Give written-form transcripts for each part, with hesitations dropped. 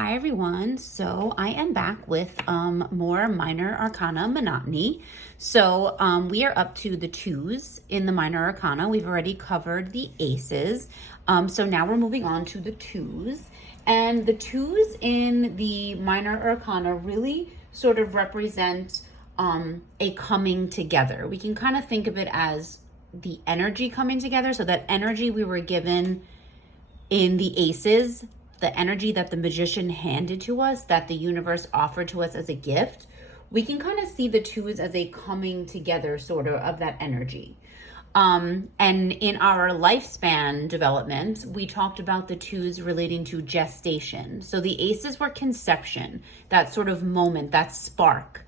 Hi everyone, so I am back with more Minor Arcana Monotony. So we are up to the twos in the Minor Arcana. We've already covered the aces. So now we're moving on to the twos. And the twos in the Minor Arcana really sort of represent a coming together. We can kind of think of it as the energy coming together. So that energy we were given in the aces, the energy that the magician handed to us, that the universe offered to us as a gift, we can kind of see the twos as a coming together sort of that energy. And in our lifespan development, we talked about the twos relating to gestation. So the aces were conception, that sort of moment, that spark.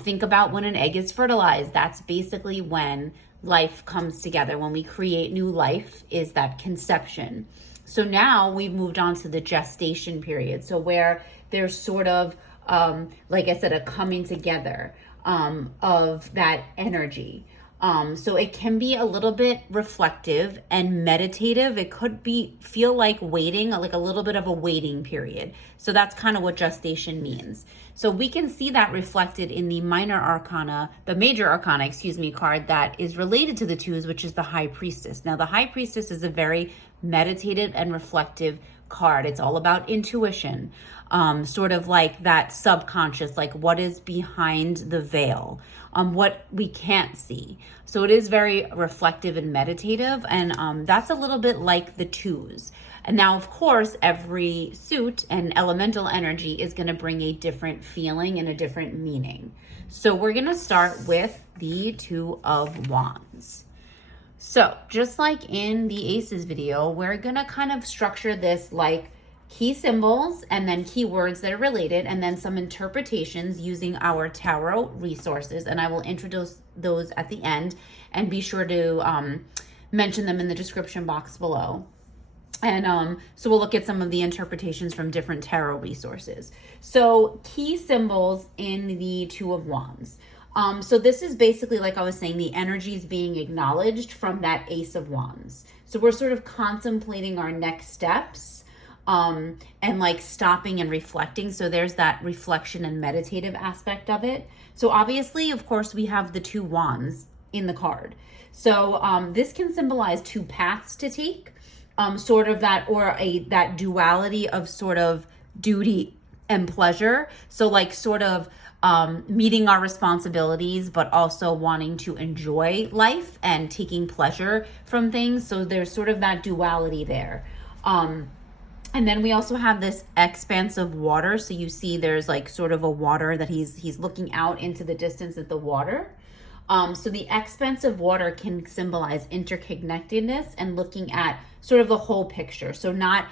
Think about when an egg is fertilized. That's basically when life comes together. When we create new life is that conception. So now we've moved on to the gestation period. So where there's sort of, like I said, a coming together of that energy. So it can be a little bit reflective and meditative. It could feel like waiting, like a little bit of a waiting period. So that's kind of what gestation means. So we can see that reflected in the Minor Arcana, the Major Arcana, card that is related to the twos, which is the High Priestess. Now the High Priestess is a very meditative and reflective card. It's all about intuition, sort of like that subconscious, like what is behind the veil, what we can't see. So it is very reflective and meditative, and that's a little bit like the twos. And now, of course, every suit and elemental energy is going to bring a different feeling and a different meaning. So we're going to start with the Two of Wands. So just like in the Aces video, we're going to kind of structure this like key symbols and then keywords that are related, and then some interpretations using our tarot resources. And I will introduce those at the end, and be sure to mention them in the description box below. And so we'll look at some of the interpretations from different tarot resources. So key symbols in the Two of Wands. So this is basically, like I was saying, the energy is being acknowledged from that Ace of Wands. So we're sort of contemplating our next steps, and like stopping and reflecting. So there's that reflection and meditative aspect of it. So obviously, of course, we have the two wands in the card. So this can symbolize two paths to take, sort of that, or that duality of sort of duty and pleasure. So like sort of meeting our responsibilities, but also wanting to enjoy life and taking pleasure from things. So there's sort of that duality there. And then we also have this expanse of water. So you see there's like sort of a water that he's looking out into the distance at the water. So the expanse of water can symbolize interconnectedness and looking at sort of the whole picture. So not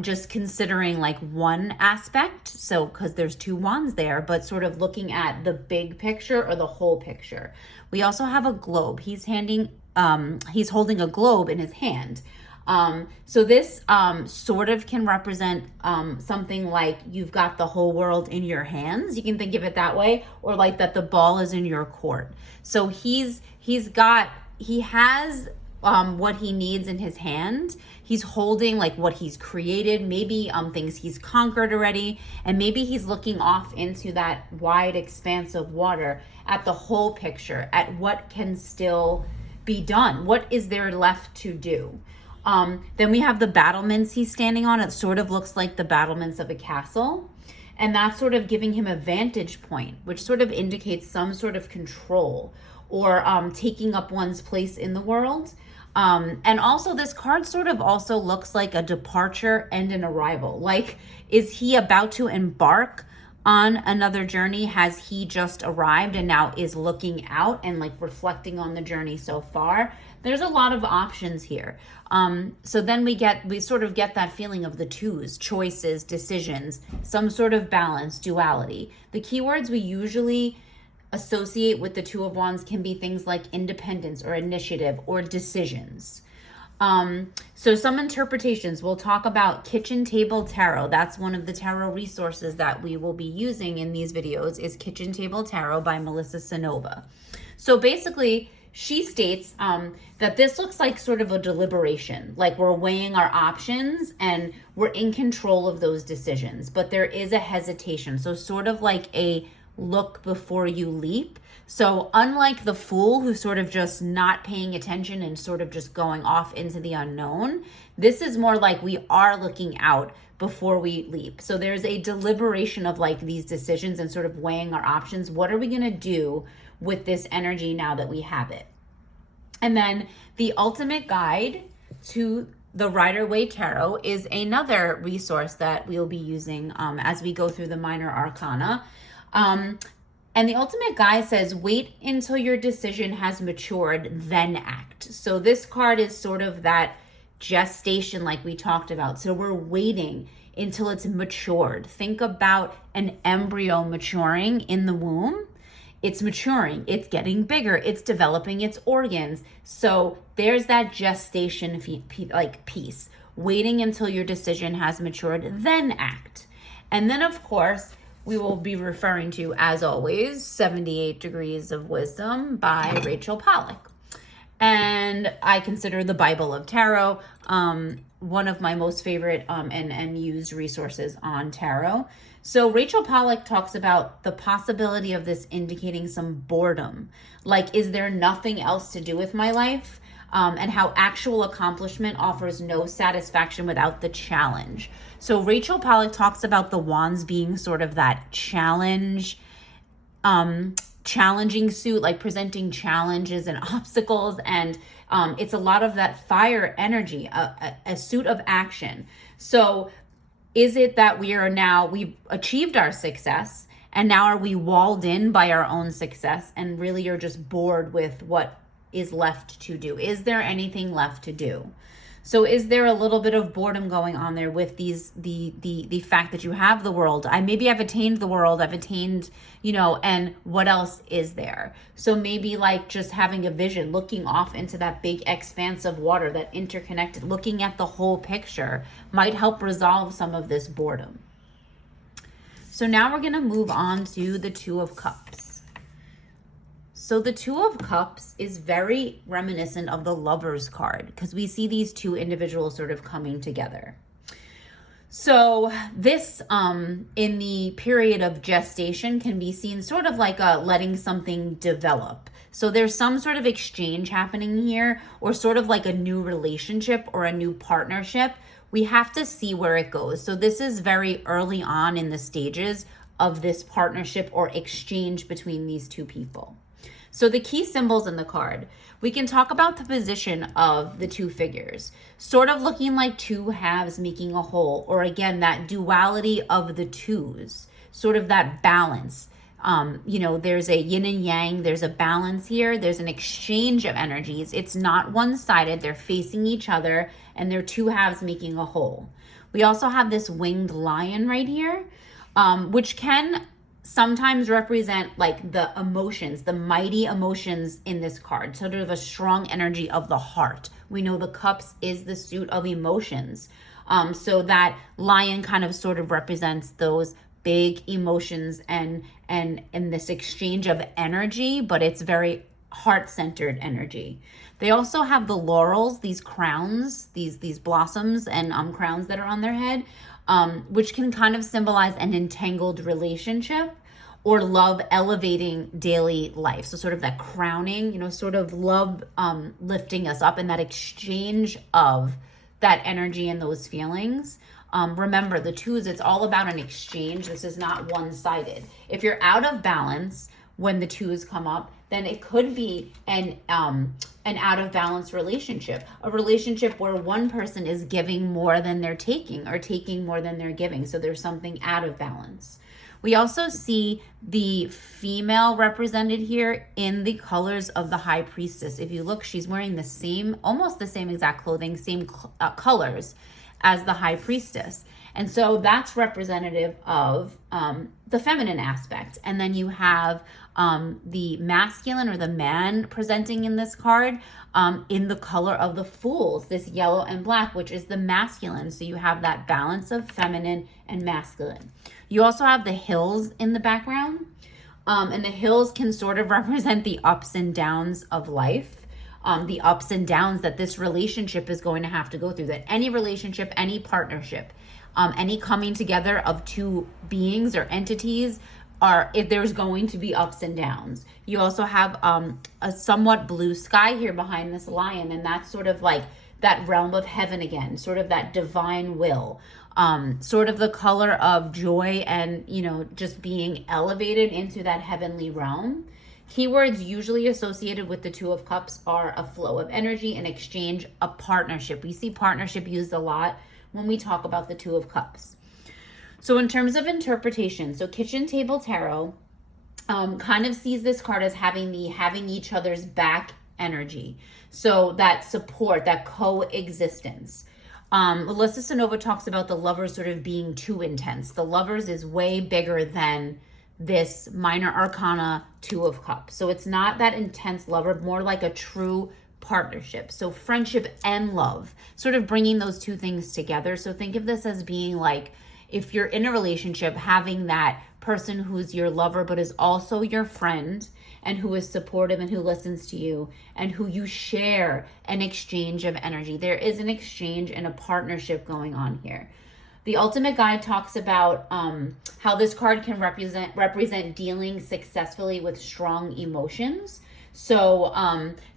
just considering like one aspect, so because there's two wands there, but sort of looking at the big picture or the whole picture. We also have a globe. He's holding a globe in his hand. So this sort of can represent something like you've got the whole world in your hands. You can think of it that way, or like that the ball is in your court. So he has what he needs in his hand. He's holding like what he's created, maybe things he's conquered already, and maybe he's looking off into that wide expanse of water at the whole picture, at what can still be done. What is there left to do? Then we have the battlements he's standing on. It sort of looks like the battlements of a castle. And that's sort of giving him a vantage point, which sort of indicates some sort of control or taking up one's place in the world. And also this card sort of also looks like a departure and an arrival. Like, is he about to embark on another journey? Has he just arrived and now is looking out and like reflecting on the journey so far? There's a lot of options here. So then we sort of get that feeling of the twos, choices, decisions, some sort of balance, duality. The keywords we usually associate with the Two of Wands can be things like independence or initiative or decisions. So some interpretations, we'll talk about Kitchen Table Tarot. That's one of the tarot resources that we will be using in these videos, is Kitchen Table Tarot by Melissa Sanova. So basically, she states that this looks like sort of a deliberation, like we're weighing our options and we're in control of those decisions, but there is a hesitation. So sort of like a look before you leap. So unlike the Fool, who's sort of just not paying attention and sort of just going off into the unknown, this is more like we are looking out before we leap. So there's a deliberation of like these decisions and sort of weighing our options. What are we going to do with this energy now that we have it? And then the ultimate guide to the Rider-Waite Tarot is another resource that we'll be using as we go through the Minor Arcana. And the ultimate guide says, wait until your decision has matured, then act. So this card is sort of that gestation like we talked about. So we're waiting until it's matured. Think about an embryo maturing in the womb. It's maturing, it's getting bigger, it's developing its organs. So there's that gestation piece, waiting until your decision has matured, then act. And then of course, we will be referring to, as always, 78 Degrees of Wisdom by Rachel Pollack. And I consider the Bible of Tarot one of my most favorite and used resources on tarot. So Rachel Pollack talks about the possibility of this indicating some boredom. Like, is there nothing else to do with my life? And how actual accomplishment offers no satisfaction without the challenge. So Rachel Pollack talks about the wands being sort of that challenge, challenging suit, like presenting challenges and obstacles. And it's a lot of that fire energy, a suit of action. So is it that we've achieved our success and now are we walled in by our own success and really are just bored with what is left to do? Is there anything left to do? So is there a little bit of boredom going on there with the fact that you have the world? I've attained the world, I've attained, and what else is there? So maybe like just having a vision, looking off into that big expanse of water, that interconnected, looking at the whole picture might help resolve some of this boredom. So now we're gonna move on to the Two of Cups. So the Two of Cups is very reminiscent of the Lover's card because we see these two individuals sort of coming together. So this, in the period of gestation, can be seen sort of like letting something develop. So there's some sort of exchange happening here, or sort of like a new relationship or a new partnership. We have to see where it goes. So this is very early on in the stages of this partnership or exchange between these two people. So the key symbols in the card, we can talk about the position of the two figures, sort of looking like two halves making a whole, or again, that duality of the twos, sort of that balance. There's a yin and yang, there's a balance here, there's an exchange of energies. It's not one-sided, they're facing each other, and they're two halves making a whole. We also have this winged lion right here, which can sometimes represent like the emotions, the mighty emotions in this card. So there's a strong energy of the heart. We know the cups is the suit of emotions. So that lion kind of sort of represents those big emotions and this exchange of energy, but it's very heart-centered energy. They also have the laurels, these crowns, these blossoms and crowns that are on their head, which can kind of symbolize an entangled relationship or love elevating daily life. So sort of that crowning, sort of love lifting us up, and that exchange of that energy and those feelings. Remember, the twos, it's all about an exchange. This is not one-sided. If you're out of balance when the twos come up, then it could be an out of balance relationship, a relationship where one person is giving more than they're taking or taking more than they're giving. So there's something out of balance. We also see the female represented here in the colors of the High Priestess. If you look, she's wearing almost the same exact clothing, same colors as the High Priestess. And so that's representative of the feminine aspect. And then you have the masculine or the man presenting in this card in the color of the Fools, this yellow and black, which is the masculine. So you have that balance of feminine and masculine. You also have the hills in the background. And the hills can sort of represent the ups and downs of life, the ups and downs that this relationship is going to have to go through, that any relationship, any partnership, any coming together of two beings or entities if there's going to be ups and downs. You also have a somewhat blue sky here behind this lion, and that's sort of like that realm of heaven again, sort of that divine will, sort of the color of joy and, you know, just being elevated into that heavenly realm. Keywords usually associated with the Two of Cups are a flow of energy, an exchange, a partnership. We see partnership used a lot when we talk about the Two of Cups. So in terms of interpretation, so Kitchen Table Tarot kind of sees this card as having each other's back energy. So that support, that coexistence. Melissa Sonova talks about the lovers sort of being too intense. The lovers is way bigger than this Minor Arcana Two of Cups. So it's not that intense lover, more like a true partnership. So friendship and love, sort of bringing those two things together. So think of this as being like, if you're in a relationship, having that person who's your lover but is also your friend, and who is supportive and who listens to you and who you share an exchange of energy. There is an exchange and a partnership going on here. The Ultimate Guide talks about how this card can represent dealing successfully with strong emotions. So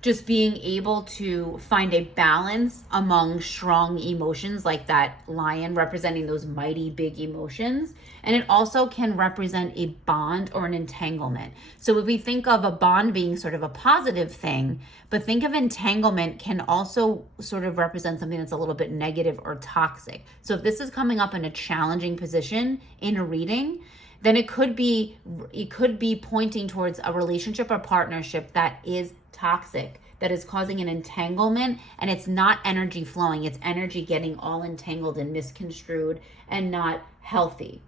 just being able to find a balance among strong emotions, like that lion representing those mighty big emotions. And it also can represent a bond or an entanglement. So if we think of a bond being sort of a positive thing, but think of entanglement can also sort of represent something that's a little bit negative or toxic. So if this is coming up in a challenging position in a reading, then it could be pointing towards a relationship or partnership that is toxic, that is causing an entanglement, and it's not energy flowing. It's energy getting all entangled and misconstrued and not healthy.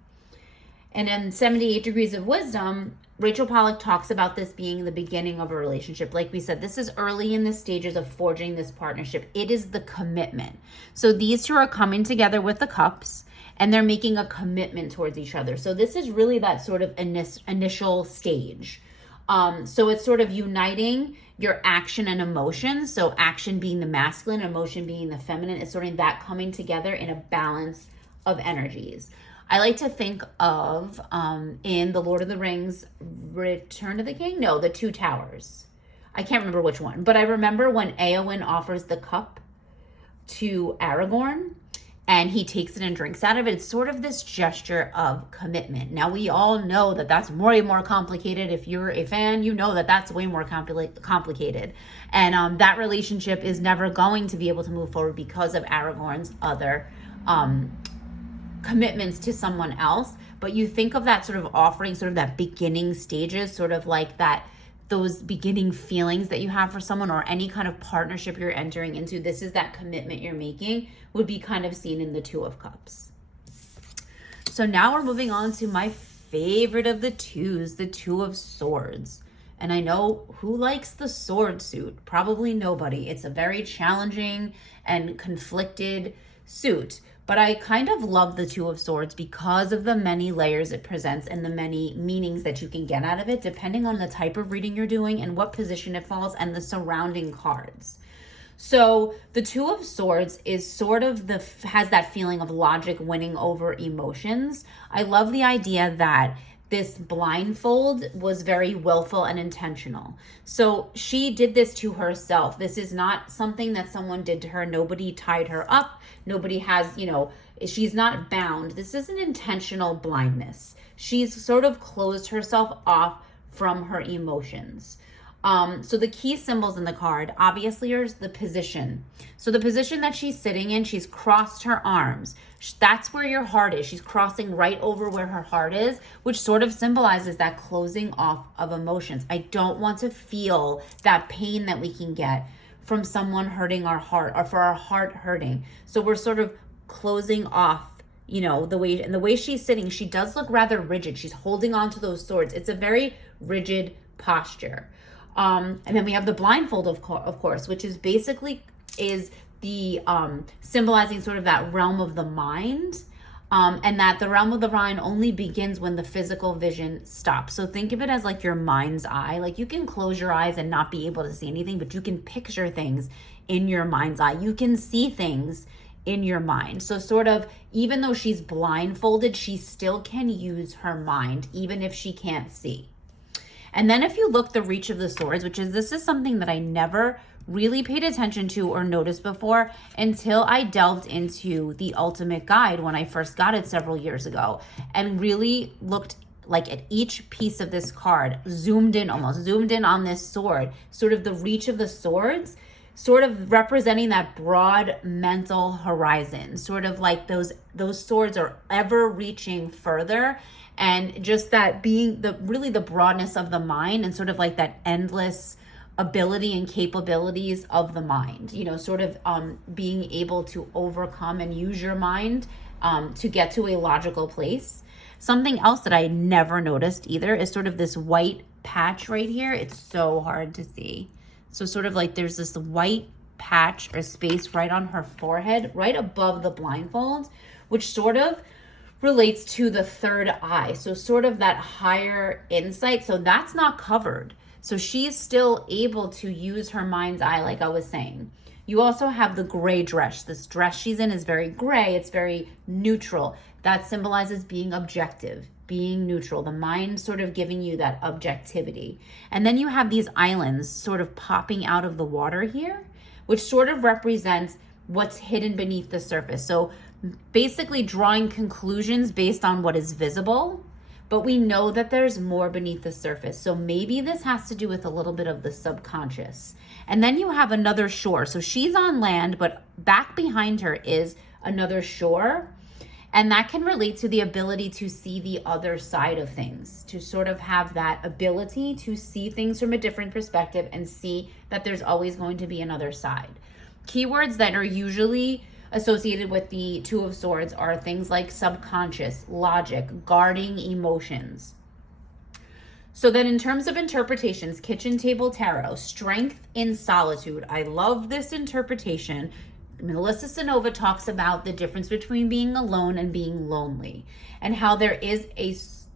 And in 78 Degrees of Wisdom, Rachel Pollack talks about this being the beginning of a relationship. Like we said, this is early in the stages of forging this partnership. It is the commitment. So these two are coming together with the cups, and they're making a commitment towards each other. So this is really that sort of initial stage. So it's sort of uniting your action and emotion. So action being the masculine, emotion being the feminine. It's sort of that coming together in a balance of energies. I like to think of, in The Lord of the Rings, Return of the King? No, The Two Towers. I can't remember which one. But I remember when Éowyn offers the cup to Aragorn, and he takes it and drinks out of it. It's sort of this gesture of commitment. Now, we all know that that's way more complicated. If you're a fan, you know that that's way more complicated. And that relationship is never going to be able to move forward because of Aragorn's other commitments to someone else. But you think of that sort of offering, sort of that beginning stages, sort of like that, those beginning feelings that you have for someone, or any kind of partnership you're entering into. This is that commitment you're making, would be kind of seen in the Two of Cups. So now we're moving on to my favorite of the twos, the Two of Swords. And I know who likes the sword suit? Probably nobody. It's a very challenging and conflicted suit. But I kind of love the Two of Swords because of the many layers it presents and the many meanings that you can get out of it, depending on the type of reading you're doing and what position it falls and the surrounding cards. So the Two of Swords is sort of has that feeling of logic winning over emotions. I love the idea that this blindfold was very willful and intentional. So she did this to herself. This is not something that someone did to her. Nobody tied her up. Nobody has, she's not bound. This is an intentional blindness. She's sort of closed herself off from her emotions. So the key symbols in the card, obviously, are the position. So the position that she's sitting in, she's crossed her arms. That's where your heart is. She's crossing right over where her heart is, which sort of symbolizes that closing off of emotions. I don't want to feel that pain that we can get from someone hurting our heart, or for our heart hurting. So we're sort of closing off, the way she's sitting, she does look rather rigid. She's holding on to those swords. It's a very rigid posture. And then we have the blindfold, of course, which is basically the symbolizing sort of that realm of the mind. And that the realm of the mind only begins when the physical vision stops. So think of it as like your mind's eye. Like you can close your eyes and not be able to see anything, but you can picture things in your mind's eye. You can see things in your mind. So sort of, even though she's blindfolded, she still can use her mind, even if she can't see. And then if you look the Reach of the Swords, this is something that I never really paid attention to or noticed before until I delved into the Ultimate Guide when I first got it several years ago, and really looked like at each piece of this card, zoomed in on this sword, sort of the Reach of the Swords, sort of representing that broad mental horizon, sort of like those swords are ever reaching further, and just that being the broadness of the mind, and sort of like that endless ability and capabilities of the mind, sort of being able to overcome and use your mind to get to a logical place. Something else that I never noticed either is sort of this white patch right here. It's so hard to see. So sort of like there's this white patch or space right on her forehead, right above the blindfold, which sort of relates to the third eye. So sort of that higher insight. So that's not covered. So she's still able to use her mind's eye, like I was saying. You also have the gray dress. This dress she's in is very gray. It's very neutral. That symbolizes being objective, being neutral, the mind sort of giving you that objectivity. And then you have these islands sort of popping out of the water here, which sort of represents what's hidden beneath the surface. So basically drawing conclusions based on what is visible, but we know that there's more beneath the surface. So maybe this has to do with a little bit of the subconscious. And then you have another shore. So she's on land, but back behind her is another shore. And that can relate to the ability to see the other side of things, to sort of have that ability to see things from a different perspective and see that there's always going to be another side. Keywords that are usually associated with the Two of Swords are things like subconscious, logic, guarding emotions. So then in terms of interpretations, Kitchen Table Tarot, Strength in Solitude. I love this interpretation. Melissa Sanova talks about the difference between being alone and being lonely, and how there is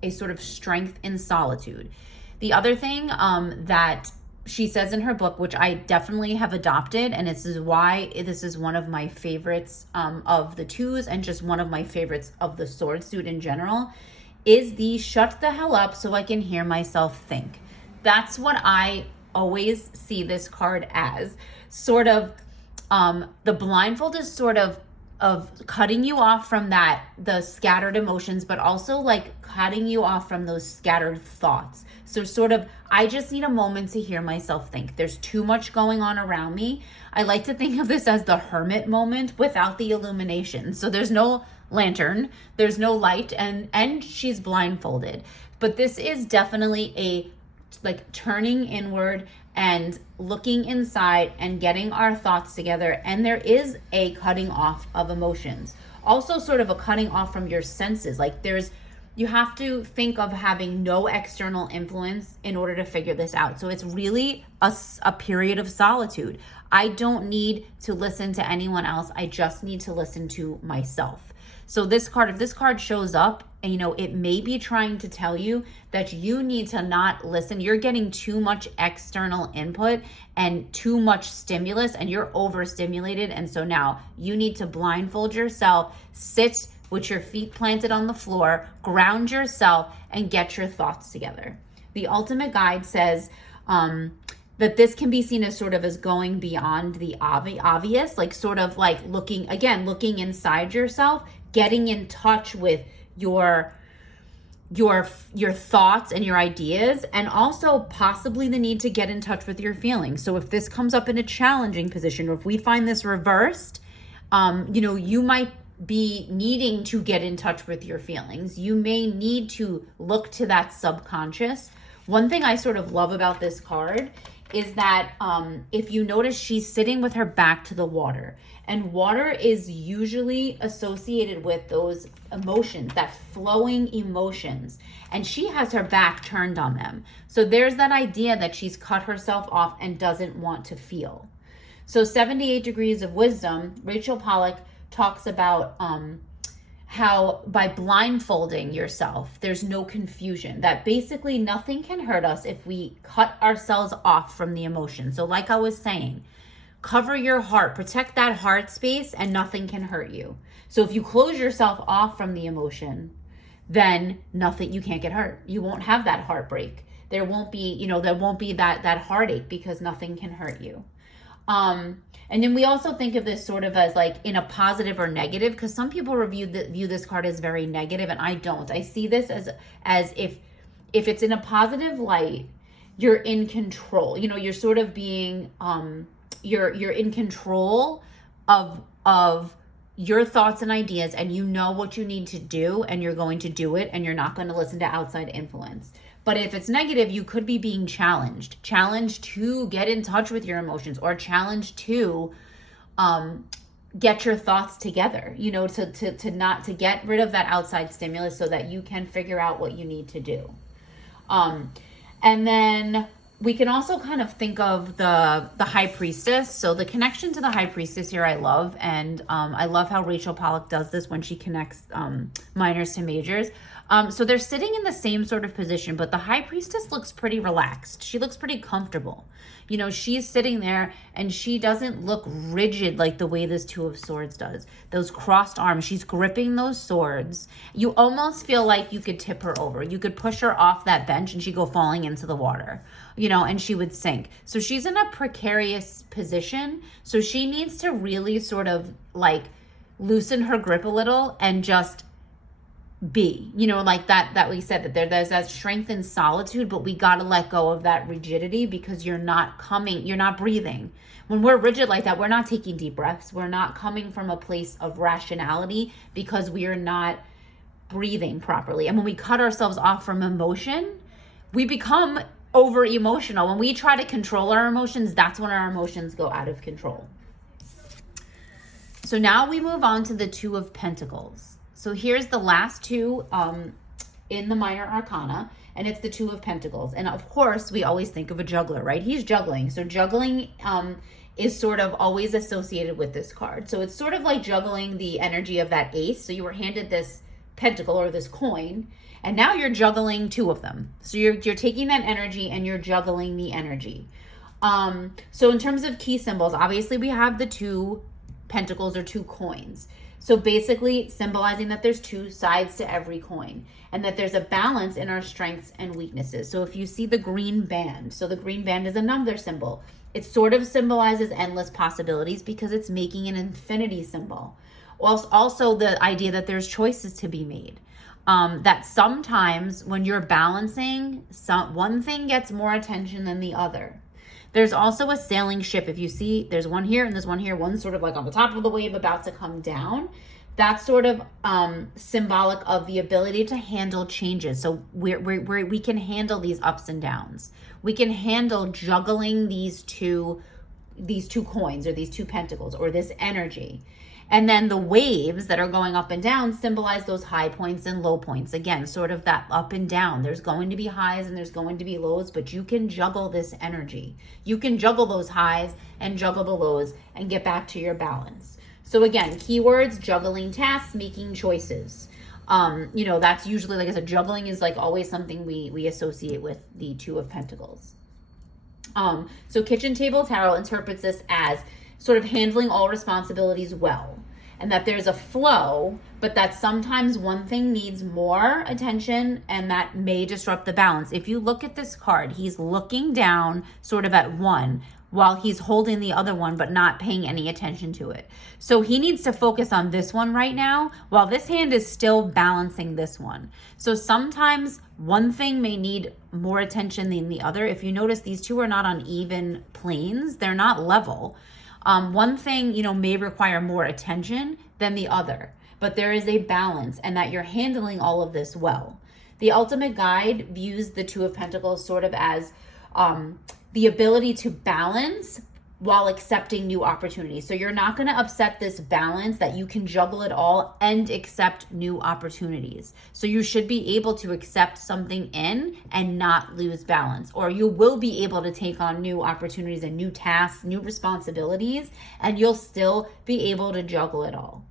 a sort of strength in solitude. The other thing that she says in her book, which I definitely have adopted, and this is why this is one of my favorites of the twos, and just one of my favorites of the sword suit in general, is the shut the hell up so I can hear myself think. That's what I always see this card as. Sort of the blindfold is sort of cutting you off from the scattered emotions, but also like cutting you off from those scattered thoughts. So sort of, I just need a moment to hear myself think. There's too much going on around me. I like to think of this as the hermit moment without the illumination. So there's no lantern, there's no light, and she's blindfolded. But this is definitely a like turning inward and looking inside and getting our thoughts together. And there is a cutting off of emotions. Also sort of a cutting off from your senses. Like you have to think of having no external influence in order to figure this out. So it's really a period of solitude. I don't need to listen to anyone else. I just need to listen to myself. So if this card shows up, and it may be trying to tell you that you need to not listen. You're getting too much external input and too much stimulus, and you're overstimulated. And so now you need to blindfold yourself, sit with your feet planted on the floor, ground yourself, and get your thoughts together. The Ultimate Guide says that this can be seen as sort of as going beyond the obvious, like sort of like looking inside yourself, getting in touch with your thoughts and your ideas, and also possibly the need to get in touch with your feelings. So if this comes up in a challenging position, or if we find this reversed, you might be needing to get in touch with your feelings. You may need to look to that subconscious. One thing I sort of love about this card is that if you notice, she's sitting with her back to the water, and water is usually associated with those emotions, that flowing emotions, and she has her back turned on them. So there's that idea that she's cut herself off and doesn't want to feel. So 78 Degrees of Wisdom, Rachel Pollack talks about how by blindfolding yourself, there's no confusion, that basically nothing can hurt us if we cut ourselves off from the emotion. So like I was saying, cover your heart, protect that heart space, and nothing can hurt you. So if you close yourself off from the emotion, then you can't get hurt. You won't have that heartbreak. There won't be, that heartache, because nothing can hurt you. And then we also think of this sort of as like in a positive or negative, because some people view this card as very negative, and I don't. I see this as if it's in a positive light, you're in control. You're sort of being you're in control of your thoughts and ideas, and you know what you need to do, and you're going to do it, and you're not going to listen to outside influence. But if it's negative, you could be being challenged to get in touch with your emotions, or challenged to get your thoughts together, to get rid of that outside stimulus so that you can figure out what you need to do. And then we can also kind of think of the High Priestess. So the connection to the High Priestess here, I love. And I love how Rachel Pollack does this when she connects minors to majors. So they're sitting in the same sort of position, but the High Priestess looks pretty relaxed. She looks pretty comfortable. She's sitting there, and she doesn't look rigid like the way this Two of Swords does. Those crossed arms, she's gripping those swords. You almost feel like you could tip her over. You could push her off that bench and she'd go falling into the water, and she would sink. So she's in a precarious position. So she needs to really sort of like loosen her grip a little and just be, like that we said, that there's that strength in solitude, but we got to let go of that rigidity, because you're not breathing. When we're rigid like that, we're not taking deep breaths. We're not coming from a place of rationality, because we are not breathing properly. And when we cut ourselves off from emotion, we become over emotional. When we try to control our emotions, that's when our emotions go out of control. So now we move on to the Two of Pentacles. So here's the last two in the Minor Arcana, and it's the Two of Pentacles. And of course, we always think of a juggler, right? He's juggling. So juggling is sort of always associated with this card. So it's sort of like juggling the energy of that ace. So you were handed this pentacle or this coin, and now you're juggling two of them. So you're taking that energy and you're juggling the energy. So in terms of key symbols, obviously we have the two pentacles or two coins. So basically symbolizing that there's two sides to every coin, and that there's a balance in our strengths and weaknesses. So if you see the green band, so the green band is another symbol. It sort of symbolizes endless possibilities, because it's making an infinity symbol. Also the idea that there's choices to be made. That sometimes when you're balancing, one thing gets more attention than the other. There's also a sailing ship. If you see, there's one here and there's one here. One's sort of like on the top of the wave about to come down. That's sort of symbolic of the ability to handle changes. So we can handle these ups and downs. We can handle juggling these two coins, or these two pentacles, or this energy. And then the waves that are going up and down symbolize those high points and low points. Again, sort of that up and down. There's going to be highs and there's going to be lows, but you can juggle this energy. You can juggle those highs and juggle the lows and get back to your balance. So again, keywords: juggling tasks, making choices. That's usually, like I said, juggling is like always something we associate with the Two of Pentacles. So Kitchen Table Tarot interprets this as sort of handling all responsibilities well, and that there's a flow, but that sometimes one thing needs more attention, and that may disrupt the balance. If you look at this card, he's looking down sort of at one while he's holding the other one, but not paying any attention to it. So he needs to focus on this one right now, while this hand is still balancing this one. So sometimes one thing may need more attention than the other. If you notice, these two are not on even planes. They're not level. One thing, may require more attention than the other, but there is a balance, and that you're handling all of this well. The Ultimate Guide views the Two of Pentacles sort of as the ability to balance while accepting new opportunities. So you're not going to upset this balance, that you can juggle it all and accept new opportunities. So you should be able to accept something in and not lose balance, or you will be able to take on new opportunities and new tasks, new responsibilities, and you'll still be able to juggle it all.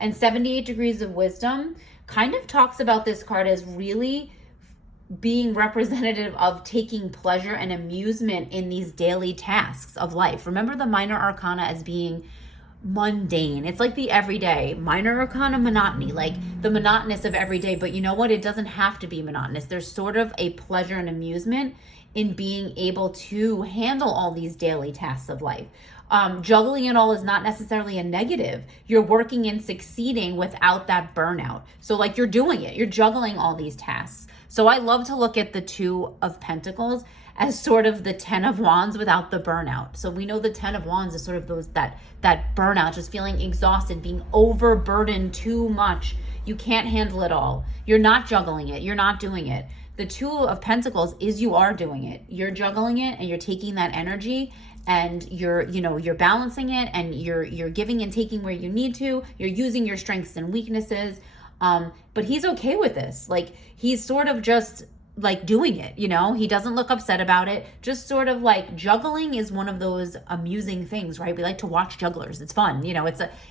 And 78 degrees of wisdom kind of talks about this card as really being representative of taking pleasure and amusement in these daily tasks of life. Remember the minor arcana as being mundane. It's like the everyday. Minor arcana, monotony, like the monotonous of everyday. But you know what? It doesn't have to be monotonous. There's sort of a pleasure and amusement in being able to handle all these daily tasks of life. Juggling it all is not necessarily a negative. You're working and succeeding without that burnout. So like you're doing it, you're juggling all these tasks. So I love to look at the Two of Pentacles as sort of the 10 of Wands without the burnout. So we know the 10 of Wands is sort of those that burnout, just feeling exhausted, being overburdened too much. You can't handle it all. You're not juggling it. You're not doing it. The Two of Pentacles is you are doing it. You're juggling it and you're taking that energy and you're balancing it and you're giving and taking where you need to. You're using your strengths and weaknesses. But he's okay with this. Like he's sort of just like doing it, he doesn't look upset about it. Just sort of like juggling is one of those amusing things, right? We like to watch jugglers. It's fun.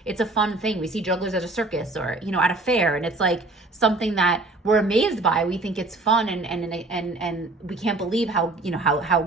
It's a fun thing. We see jugglers at a circus or, at a fair, and it's like something that we're amazed by. We think it's fun and we can't believe how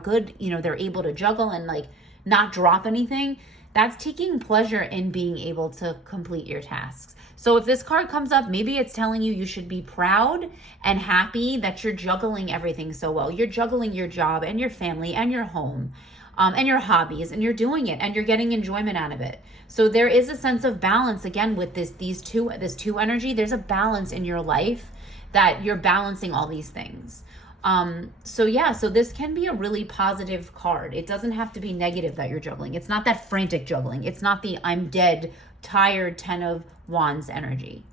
good, they're able to juggle and like not drop anything. That's taking pleasure in being able to complete your tasks. So if this card comes up, maybe it's telling you should be proud and happy that you're juggling everything so well. You're juggling your job and your family and your home and your hobbies, and you're doing it and you're getting enjoyment out of it. So there is a sense of balance again with this two energy. There's a balance in your life that you're balancing all these things. So this can be a really positive card. It doesn't have to be negative that you're juggling. It's not that frantic juggling. It's not the I'm dead, tired 10 of Wands energy.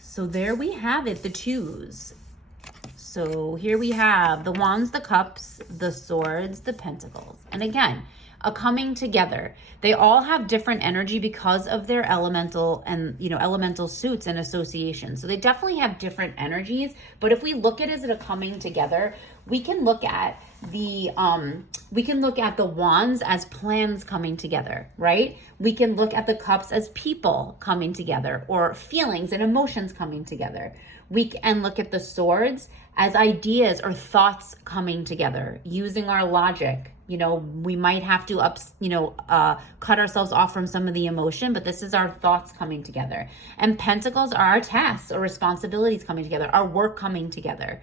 So there we have it, the twos. So here we have the Wands, the Cups, the Swords, the Pentacles. And again, a coming together. They all have different energy because of their elemental and elemental suits and associations. So they definitely have different energies. But if we look at it as a coming together, we can look at the Wands as plans coming together, right? We can look at the Cups as people coming together or feelings and emotions coming together. We can look at the Swords as ideas or thoughts coming together using our logic. We might have to cut ourselves off from some of the emotion, but this is our thoughts coming together. And Pentacles are our tasks or responsibilities coming together, our work coming together.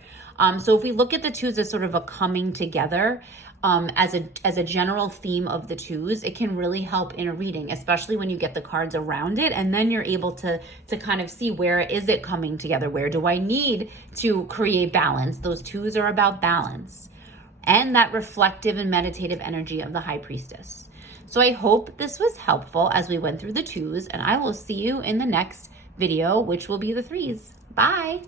So if we look at the twos as sort of a coming together, as a general theme of the twos, it can really help in a reading, especially when you get the cards around it, and then you're able to kind of see where is it coming together? Where do I need to create balance? Those twos are about balance and that reflective and meditative energy of the High Priestess. So I hope this was helpful as we went through the twos, and I will see you in the next video, which will be the threes. Bye.